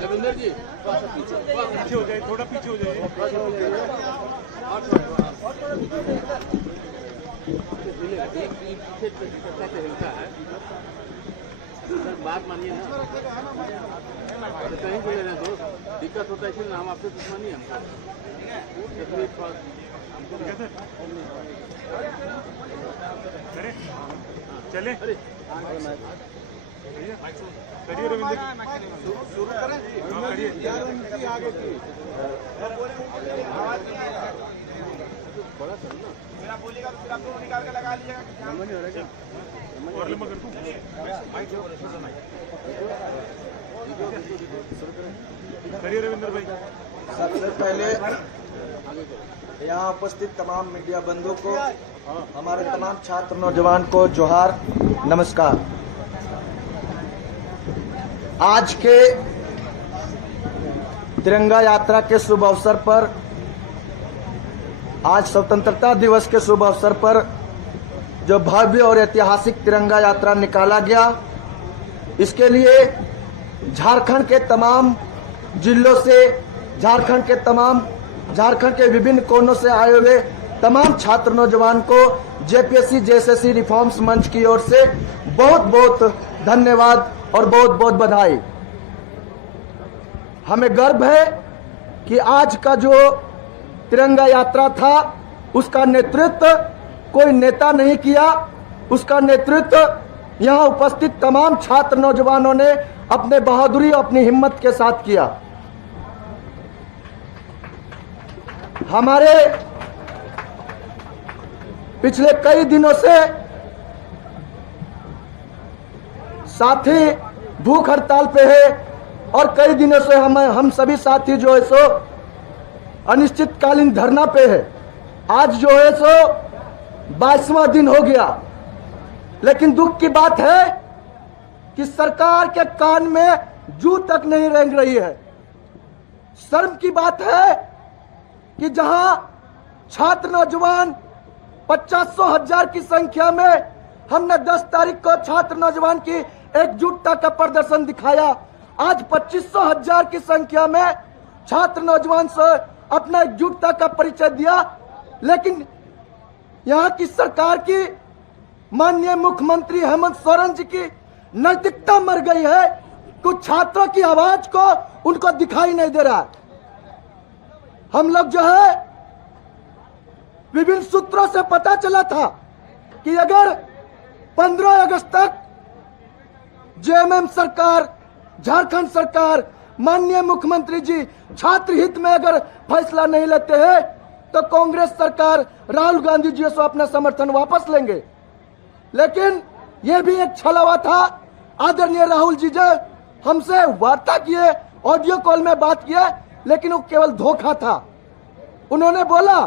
रविंदर जी पीछे हो जाए, थोड़ा पीछे हो जाइए। सर बात मानिए ना, कहीं को ले रहे हैं दोस्त, दिक्कत होता है इसलिए हम आपसे दुश्मनी हमको चले। करिए रविंद्र शुरू करें। आगे की बड़ा सर ना मेरा बोलेगा तो फिर आप दोनों निकाल के लगा लीजिएगा। और लंबा कर दूं करिए रविंद्र भाई। सबसे पहले यहाँ उपस्थित तमाम मीडिया बंधु को, हमारे तमाम छात्र नौजवान को जोहार, नमस्कार। आज के तिरंगा यात्रा के शुभ अवसर पर, आज स्वतंत्रता दिवस के शुभ अवसर पर जो भव्य और ऐतिहासिक तिरंगा यात्रा निकाला गया, इसके लिए झारखंड के तमाम जिलों से, झारखंड के विभिन्न कोनों से आए हुए तमाम छात्र नौजवान को जेपीएससी जेएसएससी रिफॉर्म्स मंच की ओर से बहुत बहुत धन्यवाद और बहुत बहुत बधाई। हमें गर्व है कि आज का जो तिरंगा यात्रा था उसका नेतृत्व कोई नेता नहीं किया, उसका नेतृत्व यहाँ उपस्थित तमाम छात्र नौजवानों ने अपने बहादुरी, अपनी हिम्मत के साथ किया। हमारे पिछले कई दिनों से साथी भूख हड़ताल पे है और कई दिनों से हम सभी साथी जो है सो अनिश्चितकालीन धरना पे है। आज जो है सो 22वां दिन हो गया, लेकिन दुख की बात है कि सरकार के कान में जू तक नहीं रेंग रही है। शर्म की बात है कि जहां छात्र नौजवान 50,000 की संख्या में हमने 10 तारीख को छात्र नौजवान की एकजुटता का प्रदर्शन दिखाया, आज 25,000 की संख्या में छात्र नौजवान से अपना एकजुटता का परिचय दिया। लेकिन यहाँ की सरकार की माननीय मुख्यमंत्री हेमंत सोरेन जी की नैतिकता मर गई है। कुछ छात्रों की आवाज को उनको दिखाई नहीं दे रहा। हम लोग जो है विभिन्न सूत्रों से पता चला था कि अगर 15 अगस्त तक जेएमएम सरकार, झारखंड सरकार, माननीय मुख्यमंत्री जी छात्र हित में अगर फैसला नहीं लेते हैं तो कांग्रेस सरकार, राहुल गांधी जी से अपना समर्थन वापस लेंगे। लेकिन यह भी एक छलावा था। आदरणीय राहुल जी जो हमसे वार्ता किए, ऑडियो कॉल में बात किए, लेकिन वो केवल धोखा था। उन्होंने बोला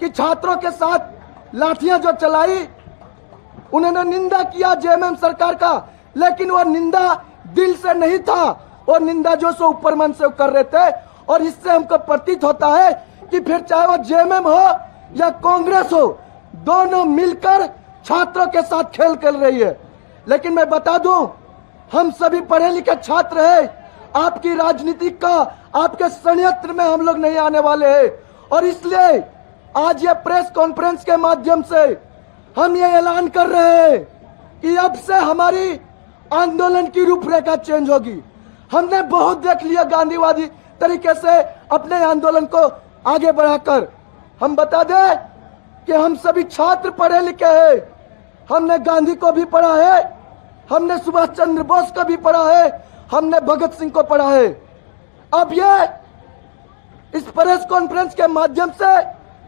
कि छात्रों के साथ लाठियां जो चलाई, उन्होंने निंदा किया जेएमएम सरकार का, लेकिन वह निंदा दिल से नहीं था, और निंदा जो सो ऊपर मन से कर रहे थे। और इससे हमको प्रतीत होता है कि फिर चाहे वह जेएमएम हो या कांग्रेस हो, दोनों मिलकर छात्रों के साथ खेल खेल रही है। लेकिन मैं बता दूं, हम सभी पढ़े लिखे छात्र हैं। आपकी राजनीति का, आपके षड्यंत्र में हम लोग नहीं आने वाले हैं। और इसलिए आज ये प्रेस कॉन्फ्रेंस के माध्यम से हम ये ऐलान कर रहे हैं कि अब से हमारी आंदोलन की रूपरेखा चेंज होगी। हमने बहुत देख लिया गांधीवादी तरीके से अपने आंदोलन को आगे बढ़ाकर। हम बता दें कि हम सभी छात्र पढ़े लिखे हैं। हमने गांधी को भी पढ़ा है, हमने सुभाष चंद्र बोस को भी पढ़ा है, हमने भगत सिंह को पढ़ा है। अब ये इस प्रेस कॉन्फ्रेंस के माध्यम से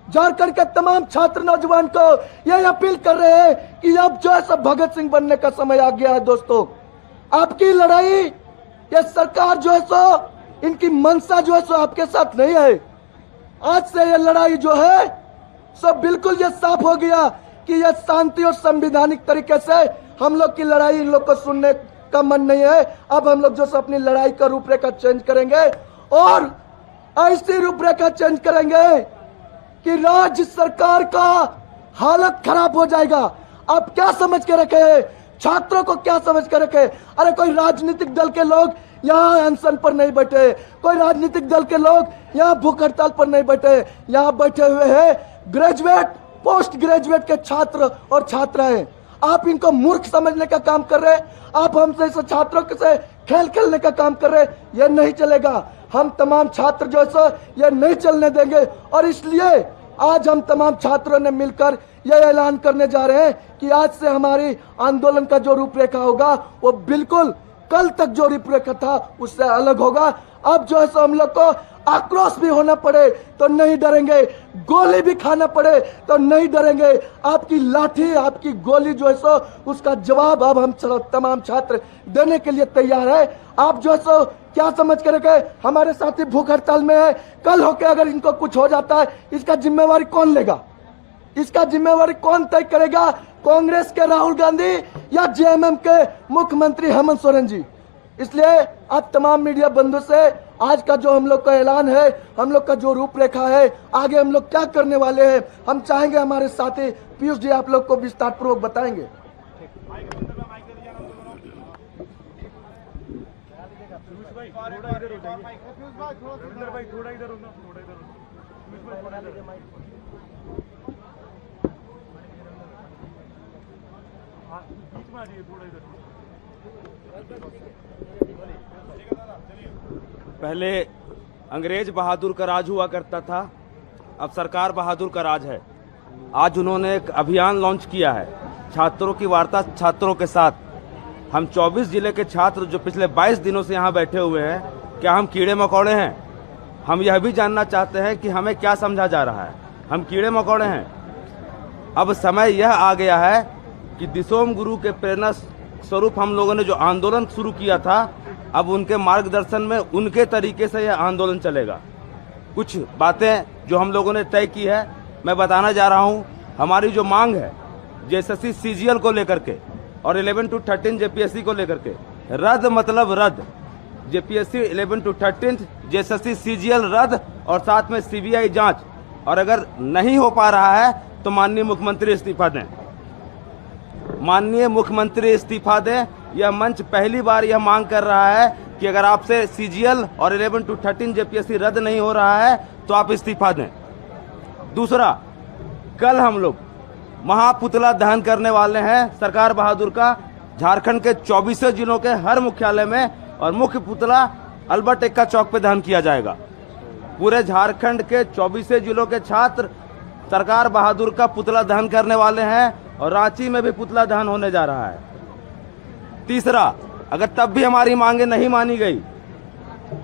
झारखंड के तमाम छात्र नौजवान को यह अपील कर रहे हैं कि अब जो है सब भगत सिंह बनने का समय आ गया है। दोस्तों, आपकी लड़ाई, ये सरकार जो है सो, इनकी मंशा जो है सो आपके साथ नहीं है। आज से ये लड़ाई जो है सो बिल्कुल ये साफ हो गया कि ये शांति और संवैधानिक तरीके से हम लोग की लड़ाई इन लोग को सुनने का मन नहीं है। अब हम लोग जो है अपनी लड़ाई का रूपरेखा चेंज करेंगे और ऐसी रूपरेखा चेंज करेंगे कि राज्य सरकार का हालत खराब हो जाएगा। आप क्या समझ के रखे हैं? छात्रों को क्या समझ के रखे? अरे कोई राजनीतिक दल के लोग यहाँ अनशन पर नहीं बैठे, कोई राजनीतिक दल के लोग यहाँ भूख हड़ताल पर नहीं बैठे, यहाँ बैठे हुए हैं ग्रेजुएट, पोस्ट ग्रेजुएट के छात्र और छात्राएं। आप इनको मूर्ख समझने का काम कर रहे हैं, आप हमसे ऐसे छात्रों से खेल खेलने का काम कर रहे हैं। यह नहीं चलेगा। हम तमाम छात्र जो है ये नहीं चलने देंगे और इसलिए आज हम तमाम छात्रों ने मिलकर यह ऐलान करने जा रहे हैं कि आज से हमारी आंदोलन का जो रूपरेखा होगा वो बिल्कुल कल तक जो रूपरेखा था उससे अलग होगा। अब जो है सो हम लोग को आक्रोश भी होना पड़े तो नहीं डरेंगे, गोली भी खाना पड़े तो नहीं डरेंगे। आपकी लाठी, आपकी गोली जो है सो उसका जवाब अब हम तमाम छात्र देने के लिए तैयार है। आप जो है सो क्या समझ कर रखे? हमारे साथी भूख हड़ताल में है, कल होके अगर इनको कुछ हो जाता है इसका जिम्मेवारी कौन लेगा? इसका जिम्मेवारी कौन तय करेगा? कांग्रेस के राहुल गांधी या जेएमएम के मुख्यमंत्री हेमंत सोरेन जी? इसलिए आप तमाम मीडिया बंधु से आज का जो हम लोग का ऐलान है, हम लोग का जो रूपरेखा है, आगे हम लोग क्या करने वाले हैं, हम चाहेंगे हमारे साथी पीयूष जी आप लोग को विस्तार पूर्वक बताएंगे। पहले अंग्रेज बहादुर का राज हुआ करता था, अब सरकार बहादुर का राज है। आज उन्होंने एक अभियान लॉन्च किया है, छात्रों की वार्ता छात्रों के साथ। हम 24 जिले के छात्र जो पिछले 22 दिनों से यहाँ बैठे हुए हैं, क्या हम कीड़े मकोड़े हैं? हम यह भी जानना चाहते हैं कि हमें क्या समझा जा रहा है, हम कीड़े मकोड़े हैं? अब समय यह आ गया है कि दिसोम गुरु के प्रेरणा स्वरूप हम लोगों ने जो आंदोलन शुरू किया था, अब उनके मार्गदर्शन में उनके तरीके से यह आंदोलन चलेगा। कुछ बातें जो हम लोगों ने तय की है मैं बताना जा रहा हूं। हमारी जो मांग है जेएसएससी सीजीएल को लेकर के और 11 to 13 जेपीएससी को लेकर के, रद्द मतलब रद्द, जेपीएससी 11 to 13 जेएसएससी सीजीएल रद्द और साथ में सीबीआई जांच। और अगर नहीं हो पा रहा है तो माननीय मुख्यमंत्री इस्तीफा दें, माननीय मुख्यमंत्री इस्तीफा दें। यह मंच पहली बार यह मांग कर रहा है कि अगर आपसे सीजीएल और 11 to 13 जेपीएससी रद्द नहीं हो रहा है तो आप इस्तीफा दें। दूसरा, कल हम लोग महापुतला दहन करने वाले हैं सरकार बहादुर का, झारखंड के 24 जिलों के हर मुख्यालय में, और मुख्य पुतला अल्बर्ट एक्का चौक पे दहन किया जाएगा। पूरे झारखंड के 24 जिलों के छात्र सरकार बहादुर का पुतला दहन करने वाले हैं और रांची में भी पुतला दहन होने जा रहा है। तीसरा, अगर तब भी हमारी मांगे नहीं मानी गई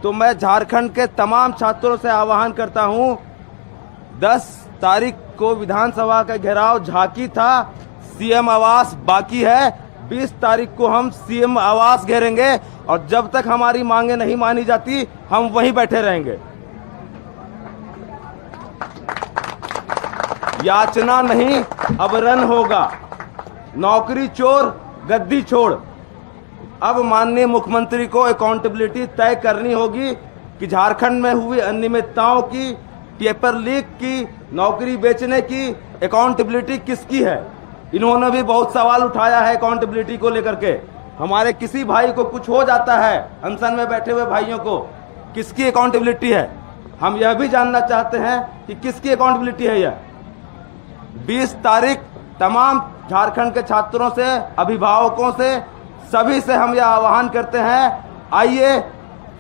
तो मैं झारखंड के तमाम छात्रों से आह्वान करता हूं, 10 तारीख को विधानसभा का घेराव झांकी था, सीएम आवास बाकी है, 20 तारीख को हम सीएम आवास घेरेंगे और जब तक हमारी मांगे नहीं मानी जाती हम वहीं बैठे रहेंगे। याचना नहीं, अब रन होगा। नौकरी चोर, गद्दी छोड़। अब माननीय मुख्यमंत्री को अकाउंटेबिलिटी तय करनी होगी कि झारखंड में हुई अनियमितताओं की, पेपर लीक की, नौकरी बेचने की अकाउंटेबिलिटी किसकी है? इन्होंने भी बहुत सवाल उठाया है अकाउंटेबिलिटी को लेकर के। हमारे किसी भाई को कुछ हो जाता है, अनशन में बैठे हुए भाइयों को, किसकी अकाउंटेबिलिटी है? हम यह भी जानना चाहते हैं कि किसकी अकाउंटेबिलिटी है यह। 20 तारीख तमाम झारखंड के छात्रों से, अभिभावकों से, सभी से हम यह आह्वान करते हैं, आइए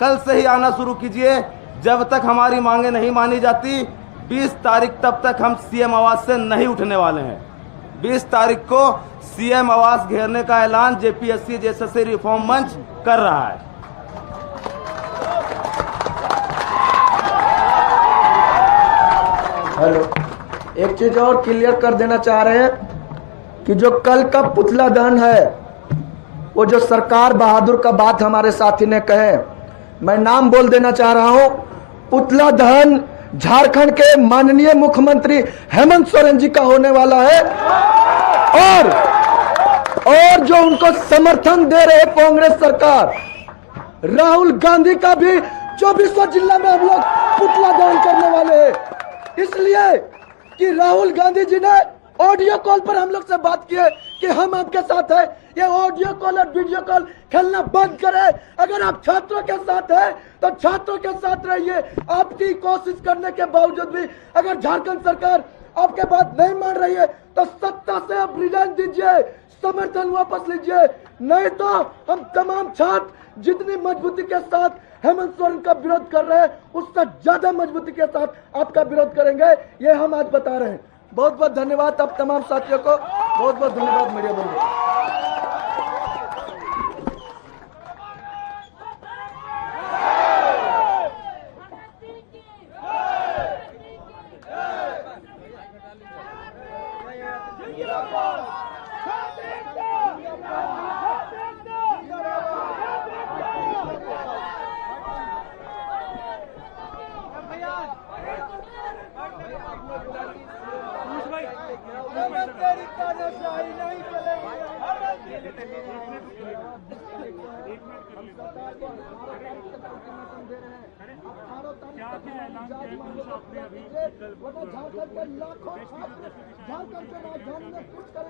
कल से ही आना शुरू कीजिए। जब तक हमारी मांगे नहीं मानी जाती 20 तारीख तब तक हम सीएम आवास से नहीं उठने वाले हैं। 20 तारीख को सीएम आवास घेरने का ऐलान जेपीएससी जेएसएससी रिफॉर्म मंच कर रहा है। हेलो, एक चीज और क्लियर कर देना चाह रहे हैं कि जो कल का पुतला दहन है, वो जो सरकार बहादुर का बात हमारे साथी ने कहे, मैं नाम बोल देना चाह रहा हूं। पुतला दहन झारखंड के माननीय मुख्यमंत्री हेमंत सोरेन जी का होने वाला है और और जो उनको समर्थन दे रहे कांग्रेस सरकार, राहुल गांधी का भी 2400 जिला में हम लोग पुतला दहन करने वाले हैं। इसलिए कि राहुल गांधी जी ने ऑडियो कॉल पर हम लोग से बात की है कि हम आपके साथ हैं। ये ऑडियो कॉल और वीडियो कॉल खेलना बंद करें। अगर आप छात्रों के साथ हैं तो छात्रों के साथ रहिए। आपकी कोशिश करने के बावजूद भी अगर झारखंड सरकार आपके बात नहीं मान रही है तो सत्ता से आप रिजाइन दीजिए, समर्थन वापस लीजिए। नहीं तो हम तमाम छात्र जितनी मजबूती के साथ हेमंत सोरेन का विरोध कर रहे हैं उससे ज्यादा मजबूती के साथ आपका विरोध करेंगे, ये हम आज बता रहे हैं। बहुत बहुत धन्यवाद आप तमाम साथियों को, बहुत बहुत धन्यवाद मीडिया बंधु।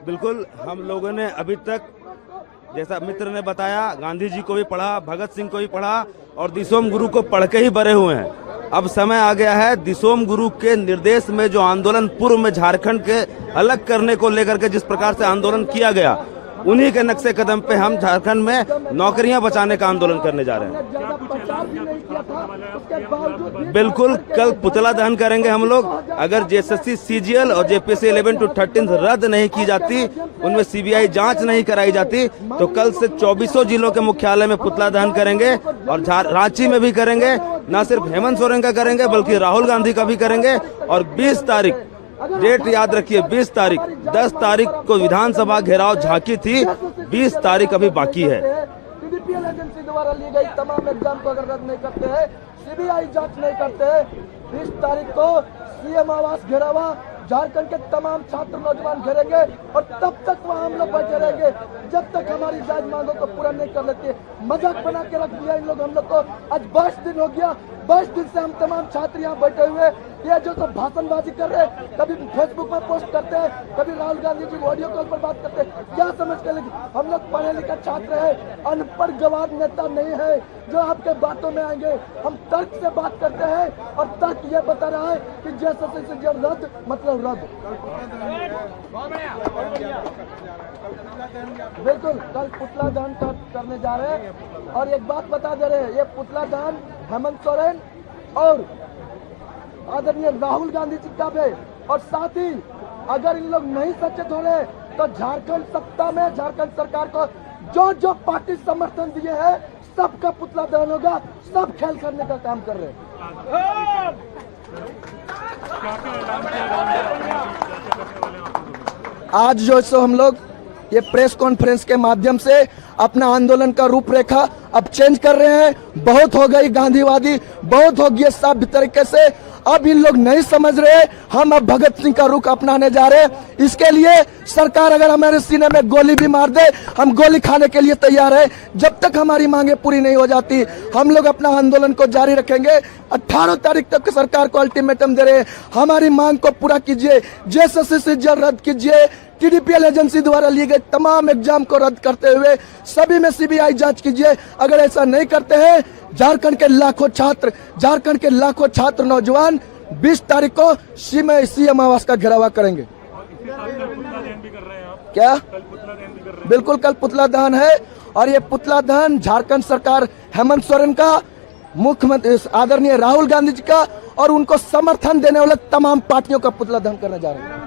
बिल्कुल, हम लोगों ने अभी तक जैसा मित्र ने बताया गांधी जी को भी पढ़ा, भगत सिंह को भी पढ़ा और दिसोम गुरु को पढ़ के ही बड़े हुए हैं। अब समय आ गया है दिसोम गुरु के निर्देश में जो आंदोलन पूर्व में झारखंड के अलग करने को लेकर के जिस प्रकार से आंदोलन किया गया, उन्हीं के नक्शे कदम पे हम झारखंड में नौकरियां बचाने का आंदोलन करने जा रहे हैं। बिल्कुल, कल पुतला दहन करेंगे हम लोग। अगर जेएसएससी सीजीएल और जेपीएससी 11 to 13 रद्द नहीं की जाती, उनमें सीबीआई जांच नहीं कराई जाती, तो कल से 2400 जिलों के मुख्यालय में पुतला दहन करेंगे और रांची में भी करेंगे। न सिर्फ हेमंत सोरेन का करेंगे बल्कि राहुल गांधी का भी करेंगे। और 20 तारीख डेट याद रखिए, 20 तारीख, 10 तारीख को विधानसभा घेराव झांकी थी, 20 तारीख अभी बाकी है। टीडीपीएल एजेंसी द्वारा ली गई तमाम एग्जाम को अगर रद्द नहीं करते हैं, सीबीआई जांच नहीं करते हैं, 20 तारीख को सीएम आवास घेरावा झारखंड के तमाम छात्र नौजवान घेरेंगे और तब तक वहाँ हम लोग बैठे रहेंगे जब तक हमारी जायज मांगों को पूरा नहीं कर लेते। मजाक बना के रख दिया इन लोग हम लोग को। आज 22 दिन हो गया, 22 दिन से हम तमाम छात्र यहाँ बैठे हुए। ये जो सब भाषणबाजी कर रहे हैं, कभी फेसबुक पर पोस्ट करते हैं, कभी राहुल गांधी जी ऑडियो कॉल पर बात करते हैं, क्या समझ के लेकिन हम लोग पढ़े लिखे छात्र हैं, अनपढ़ गवार नेता नहीं है जो आपके बातों में आएंगे। हम तर्क से बात करते हैं और तर्क ये बता रहा है कि जैसे जब रद्द मतलब रद्द। बिल्कुल, कल पुतला दहन करने जा रहे हैं और एक बात बता दे रहे हैं, ये पुतला दहन हेमंत सोरेन और आदरणीय राहुल गांधी जी का भी। और साथ ही अगर इन लोग नहीं सचेत हो रहे तो झारखंड सत्ता में झारखंड सरकार को जो जो पार्टी समर्थन दिए हैं सबका पुतला दहन होगा। सब खेल करने का काम कर रहे हैं। आज जो सो हम लोग ये प्रेस कॉन्फ्रेंस के माध्यम से अपना आंदोलन का रूपरेखा अब चेंज कर रहे हैं। बहुत हो गई गांधीवादी, बहुत हो गया सभ्य तरीके से। अब इन लोग नहीं समझ रहे, हम अब भगत सिंह का रुख अपनाने जा रहे हैं। इसके लिए सरकार अगर हमारे सीने में गोली भी मार दे, हम गोली खाने के लिए तैयार है। जब तक हमारी मांगे पूरी नहीं हो जाती हम लोग अपना आंदोलन को जारी रखेंगे। 18 तारीख तक सरकार को अल्टीमेटम दे रहे हैं, हमारी मांग को पूरा कीजिए, जेएसएससी से जल्द रद्द कीजिए, टीडीपीएल एजेंसी द्वारा लिए गए तमाम एग्जाम को रद्द करते हुए सभी में सीबीआई जांच कीजिए। अगर ऐसा नहीं करते हैं झारखंड के लाखों छात्र, झारखंड के लाखों छात्र नौजवान 20 तारीख को सीएम आवास का घेरावा करेंगे। क्या? बिल्कुल, कल पुतला दहन है और ये पुतला दहन झारखंड सरकार हेमंत सोरेन का, मुख्यमंत्री आदरणीय राहुल गांधी जी का और उनको समर्थन देने वाले तमाम पार्टियों का पुतला दहन करने जा रहे हैं।